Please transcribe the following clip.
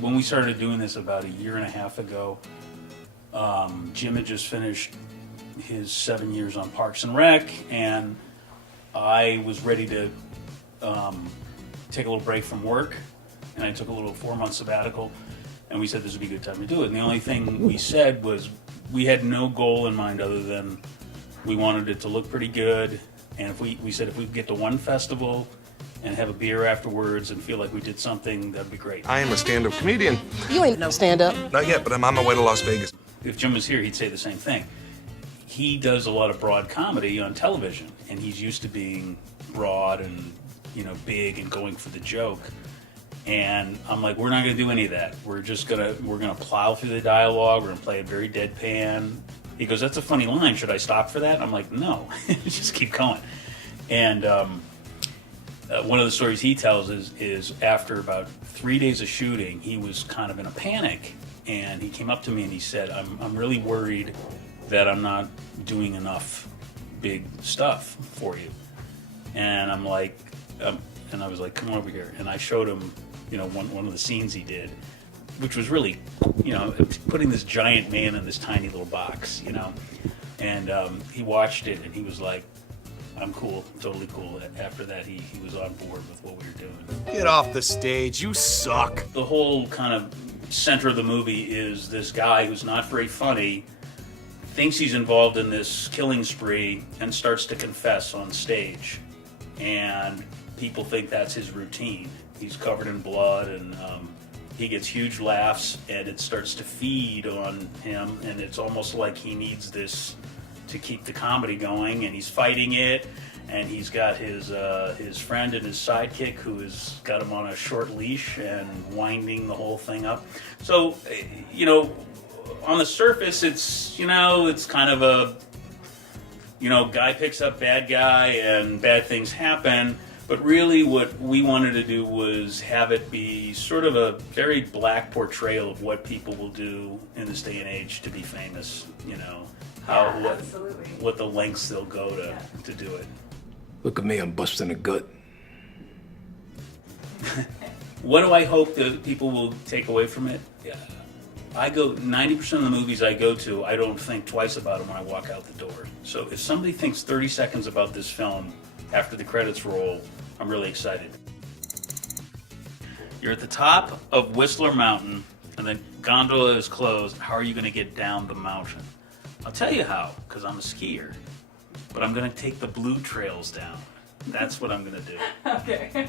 when we started doing this about a year and a half ago, Jim had just finished his 7 years on Parks and Rec, and I was ready to take a little break from work, and I took a little 4-month sabbatical, and we said this would be a good time to do it. And the only thing we said was we had no goal in mind other than we wanted it to look pretty good, and if we said if we could get to one festival and have a beer afterwards and feel like we did something, that'd be great. I am a stand-up comedian. You ain't no stand-up. Not yet, but I'm on my way to Las Vegas. If Jim was here, he'd say the same thing. He does a lot of broad comedy on television, and he's used to being broad and, you know, big and going for the joke. And I'm like, we're not going to do any of that. We're gonna plow through the dialogue. We're gonna play it very deadpan. He goes, that's a funny line. Should I stop for that? I'm like, no, just keep going. And one of the stories he tells is after about 3 days of shooting, he was kind of in a panic, and he came up to me and he said, I'm really worried that I'm not doing enough big stuff for you. And I'm like, and I was like, come over here. And I showed him, you know, one of the scenes he did, which was really, you know, putting this giant man in this tiny little box, you know. And he watched it and he was like, I'm cool, totally cool. After that, he was on board with what we were doing. Get off the stage, you suck. The whole kind of center of the movie is this guy who's not very funny, thinks he's involved in this killing spree, and starts to confess on stage. And people think that's his routine. He's covered in blood, and he gets huge laughs, and it starts to feed on him, and it's almost like he needs this to keep the comedy going, and he's fighting it, and he's got his friend and his sidekick who has got him on a short leash and winding the whole thing up. So, you know, on the surface, it's, you know, it's kind of a, you know, guy picks up bad guy and bad things happen, but really what we wanted to do was have it be sort of a very black portrayal of what people will do in this day and age to be famous, you know. What the lengths they'll go to do it. Look at me, I'm busting a gut. What do I hope that people will take away from it? Yeah. I go 90% of the movies I go to, I don't think twice about them when I walk out the door. So if somebody thinks 30 seconds about this film after the credits roll, I'm really excited. You're at the top of Whistler Mountain, and the gondola is closed. How are you going to get down the mountain? I'll tell you how, because I'm a skier. But I'm going to take the blue trails down. That's what I'm going to do. Okay.